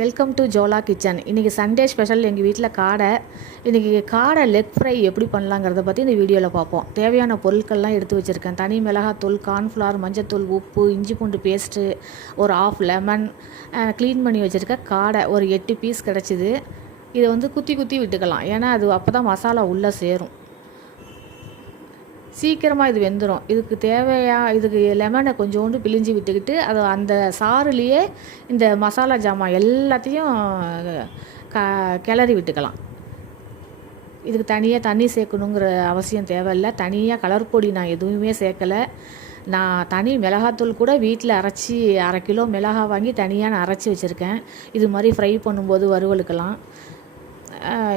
Welcome to Jola kitchen. இன்றைக்கி Sunday special எங்கள் வீட்டில் காடை. இன்றைக்கி காடை லெக் ஃப்ரை எப்படி பண்ணலாங்கிறத பற்றி இந்த வீடியோவில் பார்ப்போம். தேவையான பொருட்கள்லாம் எடுத்து வச்சுருக்கேன். தனி மிளகாத்தூள், கார்ன்ஃப்ளவர், மஞ்சத்தூள், உப்பு, இஞ்சி பூண்டு பேஸ்ட்டு, ஒரு ஆஃப் லெமன், க்ளீன் பண்ணி வச்சுருக்க காடை ஒரு 8 பீஸ் கிடச்சிது. இதை வந்து குத்தி குத்தி விட்டுக்கலாம், ஏன்னா அது அப்போ தான் மசாலா உள்ளே சேரும், சீக்கிரமாக இது வெந்துடும். இதுக்கு லெமனை கொஞ்சோண்டு பிழிஞ்சு விட்டுக்கிட்டு அது அந்த சாறுலேயே இந்த மசாலா ஜாமான் எல்லாத்தையும் கிளறி விட்டுக்கலாம். இதுக்கு தனியாக தண்ணி சேர்க்கணுங்கிற அவசியம் தேவையில்லை. தனியாக கலர் பொடி நான் எதுவுமே சேர்க்கலை. நான் தனி மிளகாத்தூள் கூட வீட்டில் அரைச்சி 1/2 கிலோ மிளகா வாங்கி தனியாக நான் அரைச்சி வச்சுருக்கேன். இது மாதிரி ஃப்ரை பண்ணும்போது வறுவலுக்கெல்லாம்.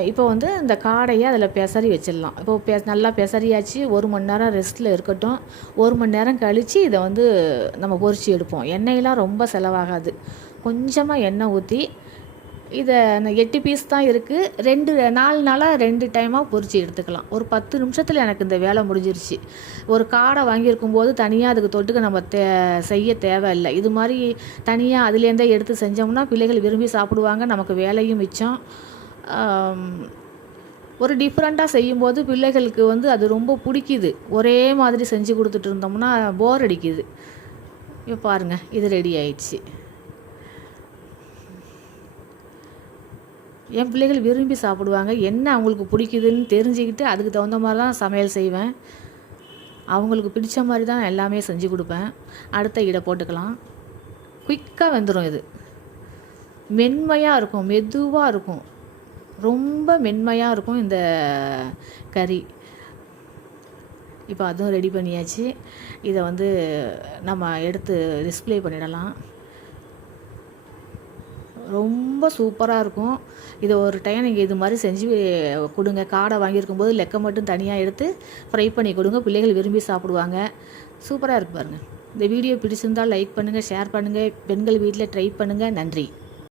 இப்போ வந்து இந்த காடையை அதில் பெசரி வச்சிடலாம். இப்போ நல்லா பெசரியாச்சு. 1 மணி நேரம் ரெஸ்ட்டில் இருக்கட்டும். 1 மணி நேரம் கழித்து இதை வந்து நம்ம பொரிச்சு எடுப்போம். எண்ணெயெலாம் ரொம்ப செலவாகாது. கொஞ்சமாக எண்ணெய் ஊற்றி இதை 8 பீஸ் தான் இருக்குது. 4 நாளாக 2 டைமாக பொரிச்சு எடுத்துக்கலாம். ஒரு 10 நிமிஷத்தில் எனக்கு இந்த வேலை முடிஞ்சிருச்சு. ஒரு காடை வாங்கியிருக்கும் போது தனியாக அதுக்கு தொட்டுக்க நம்ம செய்ய தேவையில்லை. இது மாதிரி தனியாக அதுலேருந்தே எடுத்து செஞ்சோம்னா பிள்ளைகள் விரும்பி சாப்பிடுவாங்க. நமக்கு வேலையும் மிச்சம். ஒரு டிஃப்ரெண்ட்டாக செய்யும்போது பிள்ளைகளுக்கு வந்து அது ரொம்ப பிடிக்குது. ஒரே மாதிரி செஞ்சு கொடுத்துட்டு இருந்தோம்னா போர் அடிக்குது. இப்போ பாருங்கள், இது ரெடி ஆயிடுச்சு. என் பிள்ளைகள் விரும்பி சாப்பிடுவாங்க. என்ன அவங்களுக்கு பிடிக்குதுன்னு தெரிஞ்சுக்கிட்டு அதுக்கு தகுந்த மாதிரி தான் சமையல் செய்வேன். அவங்களுக்கு பிடிச்ச மாதிரி தான் எல்லாமே செஞ்சு கொடுப்பேன். அடுத்த இதை போட்டுக்கலாம். குயிக்காக வெந்துடும். இது மென்மையாக இருக்கும், மெதுவாக இருக்கும், ரொம்ப மென்மையாக இருக்கும் இந்த கறி. இப்போ அதுவும் ரெடி பண்ணியாச்சு. இதை வந்து நம்ம எடுத்து டிஸ்ப்ளே பண்ணிடலாம். ரொம்ப சூப்பராக இருக்கும். இதை ஒரு டைம் நீங்கள் இது மாதிரி செஞ்சு கொடுங்க. காடை வாங்கியிருக்கும் போது லெக்கை மட்டும் தனியாக எடுத்து ஃப்ரை பண்ணி கொடுங்க. பிள்ளைகள் விரும்பி சாப்பிடுவாங்க. சூப்பராக இருக்கு பாருங்கள். இந்த வீடியோ பிடிச்சிருந்தால் லைக் பண்ணுங்கள், ஷேர் பண்ணுங்கள். பெண்கள் வீட்டில் ட்ரை பண்ணுங்கள். நன்றி.